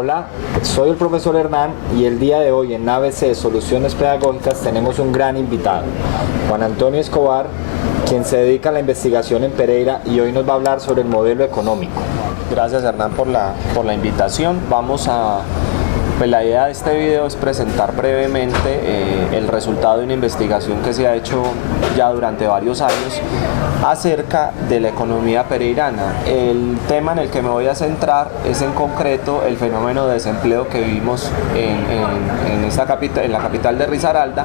Hola, soy el profesor Hernán y el día de hoy en ABC Soluciones Pedagógicas tenemos un gran invitado, Juan Antonio Escobar, quien se dedica a la investigación en Pereira y hoy nos va a hablar sobre el modelo económico. Gracias Hernán por la invitación. Pues la idea de este video es presentar brevemente el resultado de una investigación que se ha hecho ya durante varios años acerca de la economía pereirana. El tema en el que me voy a centrar es en concreto el fenómeno de desempleo que vivimos en la capital de Risaralda,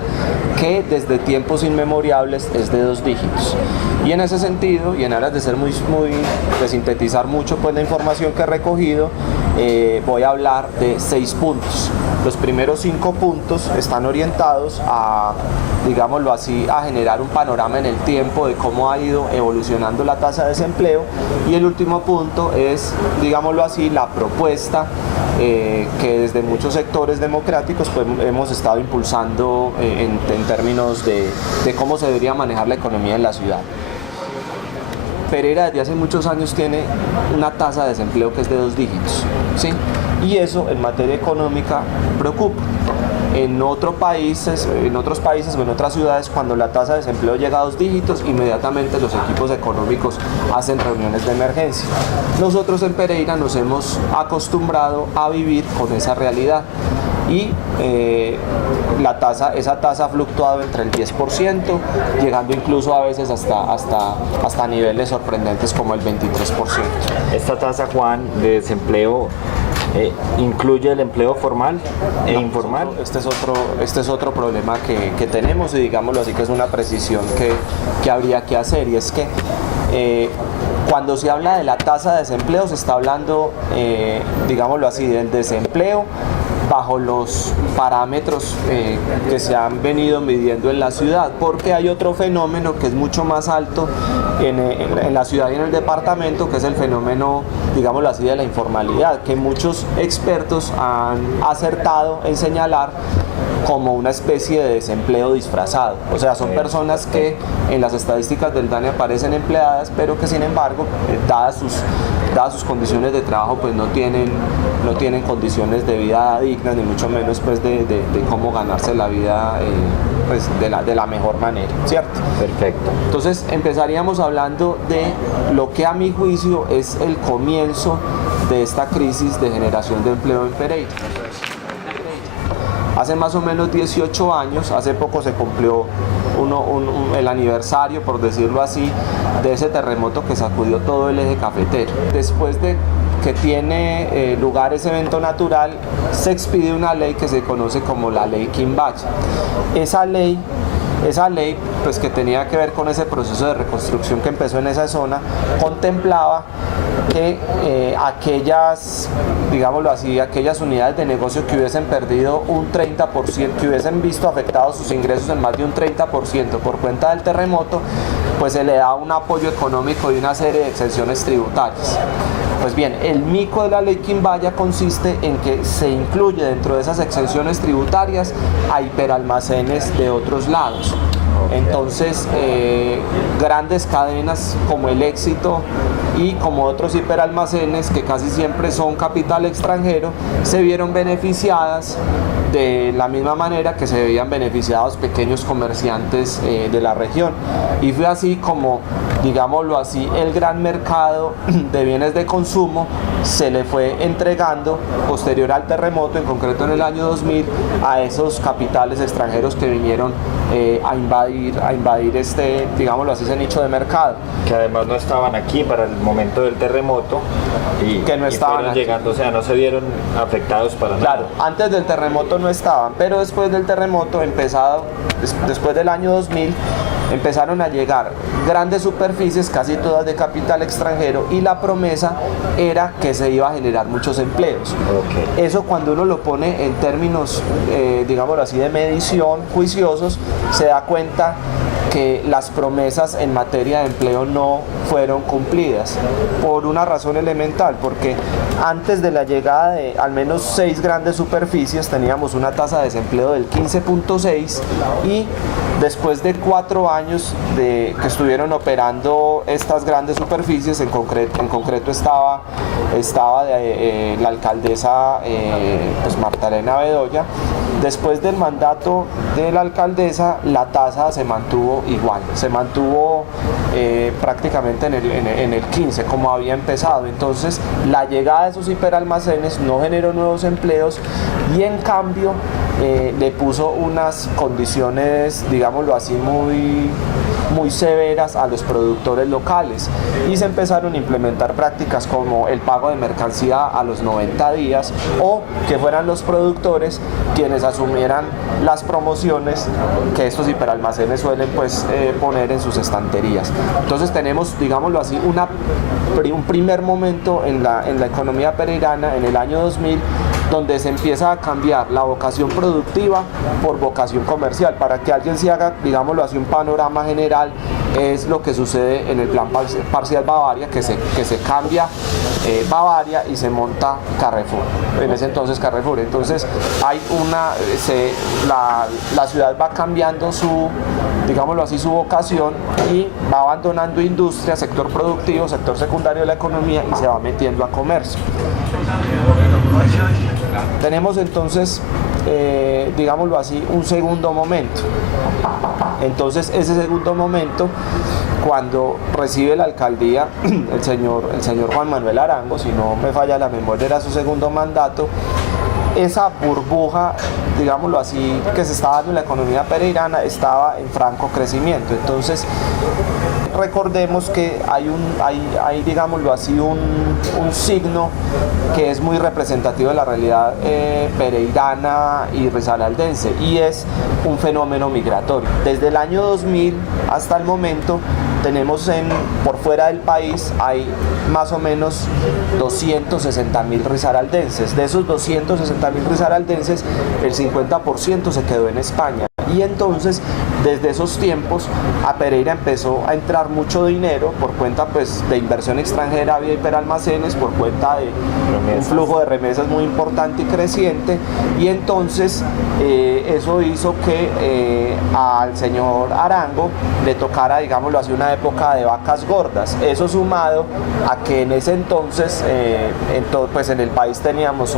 que desde tiempos inmemoriales es de 2 dígitos. Y en ese sentido, y en aras de ser de sintetizar mucho pues la información que he recogido, voy a hablar de 6 puntos. Los primeros 5 puntos están orientados a, digámoslo así, a generar un panorama en el tiempo de cómo ha ido evolucionando la tasa de desempleo, y el último punto es, digámoslo así, la propuesta que desde muchos sectores democráticos pues, hemos estado impulsando en términos de cómo se debería manejar la economía en la ciudad. Pereira desde hace muchos años tiene una tasa de desempleo que es de 2 dígitos, ¿sí? Y eso en materia económica preocupa. En otros países o en otras ciudades, cuando la tasa de desempleo llega a 2 dígitos, inmediatamente los equipos económicos hacen reuniones de emergencia. Nosotros en Pereira nos hemos acostumbrado a vivir con esa realidad y esa tasa ha fluctuado entre el 10%, llegando incluso a veces hasta niveles sorprendentes como el 23%. Esta tasa, Juan, de desempleo incluye el empleo formal e informal. Este es otro problema que tenemos, y digámoslo así que es una precisión que habría que hacer, y es que cuando se habla de la tasa de desempleo se está hablando, digámoslo así, del desempleo bajo los parámetros que se han venido midiendo en la ciudad, porque hay otro fenómeno que es mucho más alto en la ciudad y en el departamento, que es el fenómeno, digámoslo así, de la informalidad, que muchos expertos han acertado en señalar como una especie de desempleo disfrazado. O sea, son personas que en las estadísticas del DANE aparecen empleadas, pero que sin embargo, dadas sus condiciones de trabajo, pues no tienen condiciones de vida dignas, ni mucho menos pues de cómo ganarse la vida pues de la mejor manera, ¿cierto? Perfecto. Entonces empezaríamos hablando de lo que a mi juicio es el comienzo de esta crisis de generación de empleo en Pereira. Hace más o menos 18 años, hace poco se cumplió el aniversario, por decirlo así, de ese terremoto que sacudió todo el eje cafetero. Después de que tiene lugar ese evento natural, se expide una ley que se conoce como la Ley Quimbaya. Esa ley, pues que tenía que ver con ese proceso de reconstrucción que empezó en esa zona, contemplaba que digámoslo así, aquellas unidades de negocio que hubiesen perdido un 30%, que hubiesen visto afectados sus ingresos en más de un 30% por cuenta del terremoto, pues se le da un apoyo económico y una serie de exenciones tributarias. Pues bien, el mico de la Ley Quimbaya consiste en que se incluye dentro de esas exenciones tributarias a hiperalmacenes de otros lados. Entonces, grandes cadenas como el Éxito y como otros hiperalmacenes, que casi siempre son capital extranjero, se vieron beneficiadas de la misma manera que se veían beneficiados pequeños comerciantes de la región. Y fue así como, digámoslo así, el gran mercado de bienes de consumo se le fue entregando posterior al terremoto, en concreto en el año 2000, a esos capitales extranjeros que vinieron a invadir digámoslo así, ese nicho de mercado. Que además no estaban aquí para el momento del terremoto y fueron llegando, o sea, no se vieron afectados para nada. Claro, antes del terremoto no estaban, pero después del terremoto, después del año 2000, empezaron a llegar grandes superficies, casi todas de capital extranjero, y la promesa era que se iba a generar muchos empleos. Okay. Eso, cuando uno lo pone en términos, digámoslo así, de medición, juiciosos, se da cuenta que las promesas en materia de empleo no fueron cumplidas por una razón elemental, porque antes de la llegada de al menos 6 grandes superficies teníamos una tasa de desempleo del 15.6 y después de 4 años que estuvieron operando estas grandes superficies, en concreto estaba la alcaldesa pues Marta Elena Bedoya. Después del mandato de la alcaldesa, la tasa se mantuvo igual, se mantuvo prácticamente en el 15, como había empezado. Entonces, la llegada de esos hiperalmacenes no generó nuevos empleos y en cambio le puso unas condiciones, digámoslo así, muy severas a los productores locales y se empezaron a implementar prácticas como el pago de mercancía a los 90 días o que fueran los productores quienes asumieran las promociones que estos hiperalmacenes suelen pues poner en sus estanterías. Entonces tenemos, digámoslo así, un primer momento en la economía pereirana en el año 2000 donde se empieza a cambiar la vocación productiva por vocación comercial. Para que alguien se haga, digámoslo así, un panorama general, es lo que sucede en el plan parcial Bavaria, que se cambia Bavaria y se monta Carrefour, en ese entonces Carrefour. Entonces hay la ciudad va cambiando digámoslo así, su vocación y va abandonando industria, sector productivo, sector secundario de la economía y se va metiendo a comercio. Tenemos entonces, digámoslo así, un segundo momento. Entonces ese segundo momento, cuando recibe la alcaldía el señor Juan Manuel Arango, si no me falla la memoria, era su segundo mandato, esa burbuja, digámoslo así, que se estaba dando en la economía pereirana estaba en franco crecimiento. Entonces recordemos que hay digámoslo así, un signo que es muy representativo de la realidad pereirana y risaraldense, y es un fenómeno migratorio. Desde el año 2000 hasta el momento tenemos por fuera del país hay más o menos 260.000 risaraldenses. De esos 260.000 risaraldenses, el 50% se quedó en España. Y entonces, desde esos tiempos, a Pereira empezó a entrar mucho dinero por cuenta pues, de inversión extranjera vía hiperalmacenes, por cuenta de un flujo de remesas muy importante y creciente. Y entonces, eso hizo que al señor Arango le tocara, digámoslo así, una época de vacas gordas. Eso sumado a que en ese entonces, pues en el país teníamos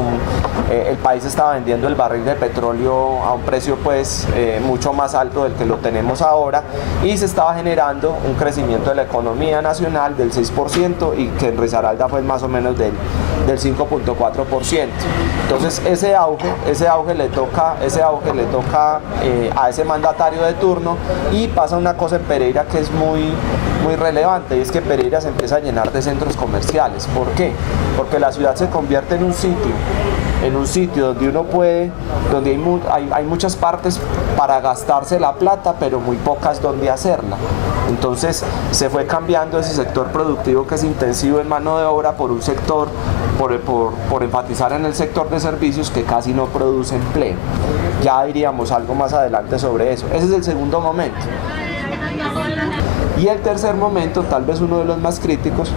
el país estaba vendiendo el barril de petróleo a un precio pues mucho más alto del que lo tenemos ahora y se estaba generando un crecimiento de la economía nacional del 6% y que en Risaralda fue más o menos del 5.4%. Entonces ese auge le toca a ese mandatario de turno y pasa una cosa en Pereira que es muy relevante, y es que Pereira se empieza a llenar de centros comerciales. ¿Por qué? Porque la ciudad se convierte en un sitio donde uno puede, donde hay muchas partes para gastarse la plata, pero muy pocas donde hacerla. Entonces se fue cambiando ese sector productivo que es intensivo en mano de obra por un sector, por enfatizar en el sector de servicios que casi no produce empleo. Ya diríamos algo más adelante sobre eso. Ese es el segundo momento. Y el tercer momento, tal vez uno de los más críticos,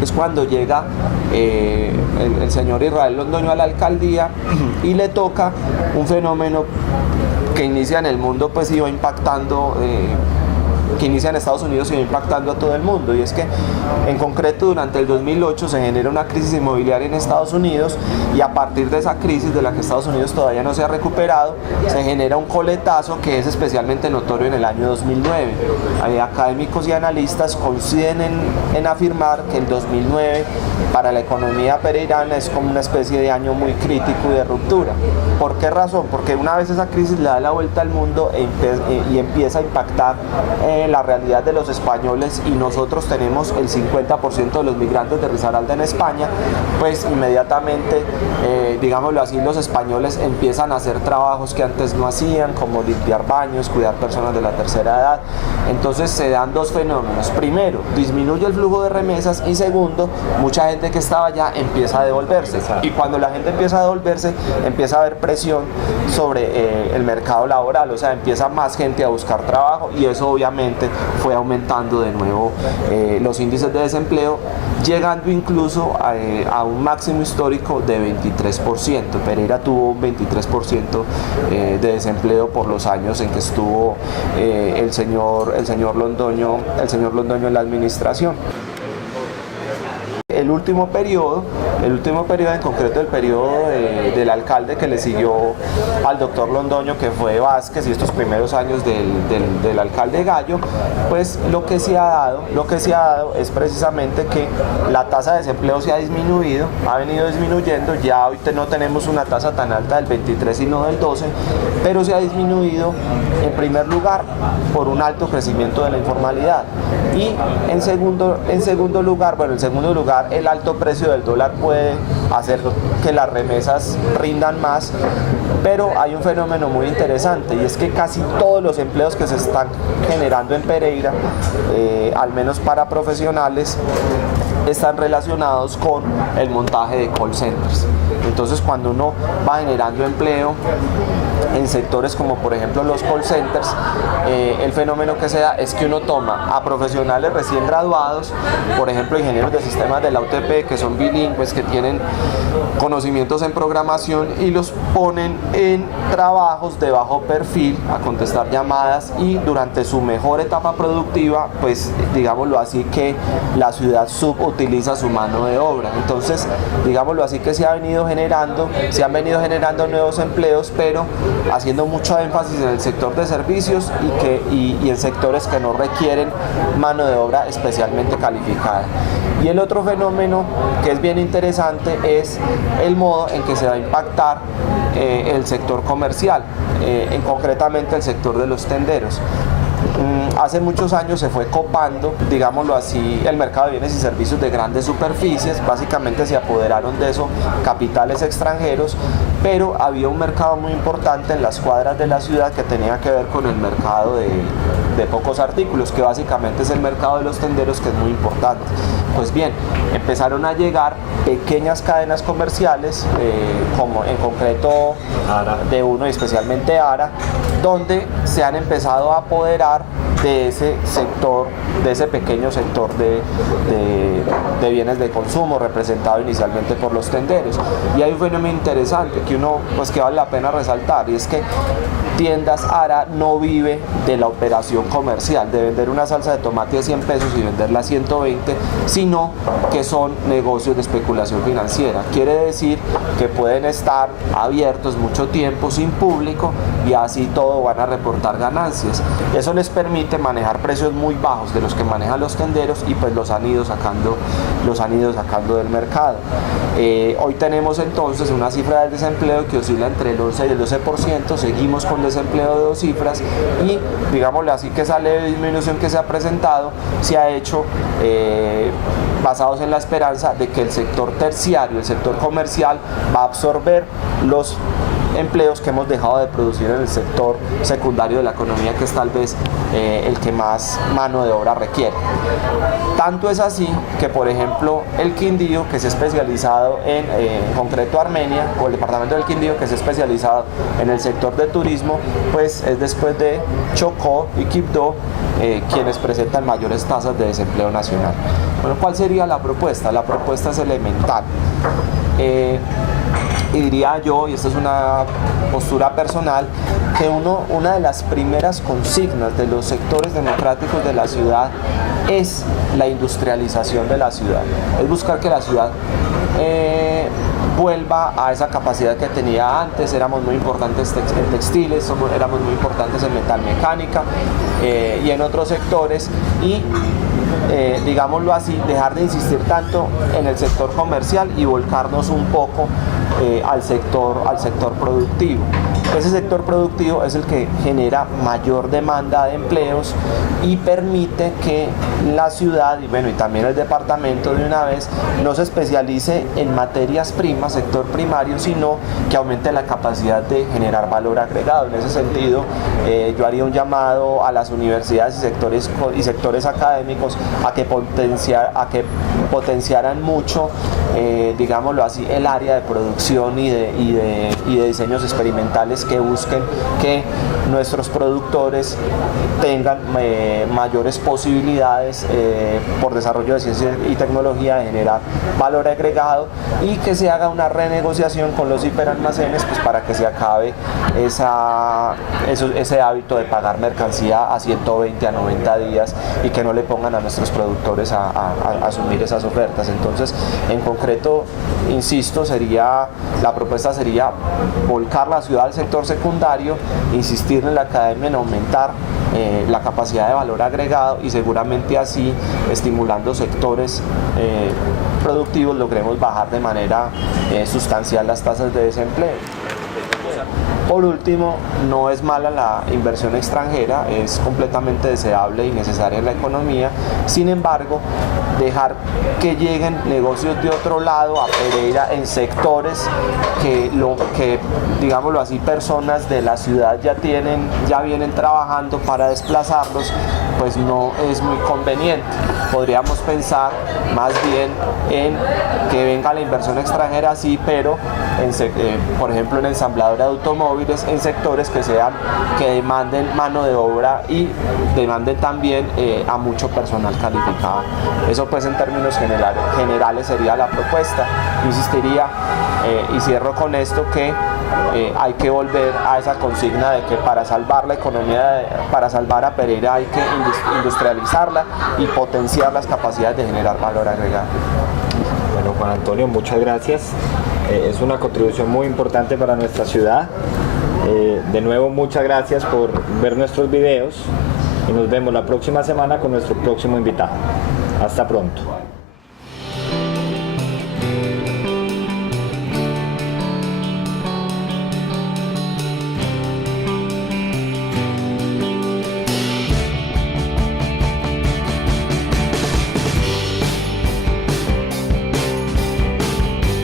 es cuando llega el señor Israel Londoño a la alcaldía y le toca un fenómeno que inicia en el mundo, pues iba impactando, que inicia en Estados Unidos y va impactando a todo el mundo, y es que en concreto durante el 2008 se genera una crisis inmobiliaria en Estados Unidos, y a partir de esa crisis, de la que Estados Unidos todavía no se ha recuperado, se genera un coletazo que es especialmente notorio en el año 2009. Académicos y analistas coinciden en afirmar que el 2009 para la economía pereirana es como una especie de año muy crítico y de ruptura. ¿Por qué razón? Porque una vez esa crisis le da la vuelta al mundo y empieza a impactar la realidad de los españoles y nosotros tenemos el 50% de los migrantes de Risaralda en España, pues inmediatamente, digámoslo así, los españoles empiezan a hacer trabajos que antes no hacían, como limpiar baños, cuidar personas de la tercera edad. Entonces se dan dos fenómenos: primero, disminuye el flujo de remesas, y segundo, mucha gente que estaba allá empieza a devolverse, y cuando la gente empieza a devolverse empieza a haber presión sobre el mercado laboral, o sea, empieza más gente a buscar trabajo, y eso obviamente fue aumentando de nuevo los índices de desempleo, llegando incluso a un máximo histórico de 23%. Pereira tuvo un 23% de desempleo por los años en que estuvo el señor Londoño en la administración. El último periodo, en concreto el periodo del alcalde que le siguió al doctor Londoño, que fue Vázquez, y estos primeros años del alcalde Gallo, pues lo que se ha dado es precisamente que la tasa de desempleo se ha disminuido, ha venido disminuyendo. Ya hoy no tenemos una tasa tan alta del 23 sino del 12, pero se ha disminuido en primer lugar por un alto crecimiento de la informalidad, y en segundo lugar, el alto precio del dólar puede hacer que las remesas rindan más, pero hay un fenómeno muy interesante, y es que casi todos los empleos que se están generando en Pereira, al menos para profesionales, están relacionados con el montaje de call centers. Entonces, cuando uno va generando empleo en sectores como por ejemplo los call centers, el fenómeno que se da es que uno toma a profesionales recién graduados, por ejemplo ingenieros de sistemas de la UTP, que son bilingües, que tienen conocimientos en programación, y los ponen en trabajos de bajo perfil a contestar llamadas, y durante su mejor etapa productiva, pues digámoslo así, que la ciudad subutiliza su mano de obra. Entonces, digámoslo así, que se han venido generando nuevos empleos, pero haciendo mucho énfasis en el sector de servicios y en sectores que no requieren mano de obra especialmente calificada. Y el otro fenómeno que es bien interesante es el modo en que se va a impactar el sector comercial, concretamente el sector de los tenderos. Hace muchos años se fue copando, digámoslo así, el mercado de bienes y servicios de grandes superficies. Básicamente se apoderaron de eso capitales extranjeros, pero había un mercado muy importante en las cuadras de la ciudad que tenía que ver con el mercado de pocos artículos, que básicamente es el mercado de los tenderos, que es muy importante. Pues bien, empezaron a llegar pequeñas cadenas comerciales, como en concreto de uno y especialmente Ara, donde se han empezado a apoderar de ese sector, de ese pequeño sector de bienes de consumo, representado inicialmente por los tenderos. Y hay un fenómeno interesante que vale la pena resaltar, y es que Tiendas Ara no vive de la operación comercial, de vender una salsa de tomate a 100 pesos y venderla a 120, sino que son negocios de especulación financiera. Quiere decir que pueden estar abiertos mucho tiempo sin público, y así todo van a reportar ganancias. Eso les permite manejar precios muy bajos de los que manejan los tenderos, y pues los han ido sacando del mercado. Hoy tenemos entonces una cifra del desempleo que oscila entre el 11 y el 12%, seguimos con desempleo de dos cifras, y digámosle así que esa leve disminución que se ha presentado se ha hecho basados en la esperanza de que el sector terciario, el sector comercial, va a absorber los empleos que hemos dejado de producir en el sector secundario de la economía, que es tal vez el que más mano de obra requiere. Tanto es así que, por ejemplo, el Quindío, que se ha especializado en concreto Armenia, o el departamento del Quindío, que se ha especializado en el sector de turismo, pues es después de Chocó y Quibdó quienes presentan mayores tasas de desempleo nacional. Bueno, ¿cuál sería la propuesta? La propuesta es elemental. Y diría yo, y esta es una postura personal, que una de las primeras consignas de los sectores democráticos de la ciudad es la industrialización de la ciudad. Es buscar que la ciudad vuelva a esa capacidad que tenía antes. Éramos muy importantes en textiles, éramos muy importantes en metalmecánica y en otros sectores, y digámoslo así, dejar de insistir tanto en el sector comercial y volcarnos un poco al sector productivo. Ese sector productivo es el que genera mayor demanda de empleos y permite que la ciudad y también el departamento de una vez no se especialice en materias primas, sector primario, sino que aumente la capacidad de generar valor agregado. En ese sentido, yo haría un llamado a las universidades y sectores académicos a que potenciaran mucho, digámoslo así, el área de producción y de diseños experimentales, que busquen que nuestros productores tengan mayores posibilidades por desarrollo de ciencia y tecnología de generar valor agregado, y que se haga una renegociación con los hiperalmacenes pues para que se acabe ese hábito de pagar mercancía a 120, a 90 días y que no le pongan a nuestros productores a asumir esas ofertas. Entonces, en concreto, insisto, la propuesta sería volcar la ciudad al sector secundario, insistir en la academia en aumentar la capacidad de valor agregado, y seguramente así, estimulando sectores productivos, logremos bajar de manera sustancial las tasas de desempleo. Por último, no es mala la inversión extranjera, es completamente deseable y necesaria en la economía. Sin embargo, dejar que lleguen negocios de otro lado a Pereira en sectores que digámoslo así, personas de la ciudad ya vienen trabajando, para desplazarlos, pues no es muy conveniente. Podríamos pensar más bien en que venga la inversión extranjera, sí, pero por ejemplo en ensambladora de automóviles, en sectores que demanden mano de obra y demanden también a mucho personal calificado. Eso pues en términos generales sería la propuesta. Insistiría y cierro con esto, que hay que volver a esa consigna de que para salvar la economía, para salvar a Pereira, hay que industrializarla y potenciar las capacidades de generar valor agregado. Bueno, Juan Antonio, muchas gracias. Es una contribución muy importante para nuestra ciudad. De nuevo, muchas gracias por ver nuestros videos y nos vemos la próxima semana con nuestro próximo invitado. Hasta pronto.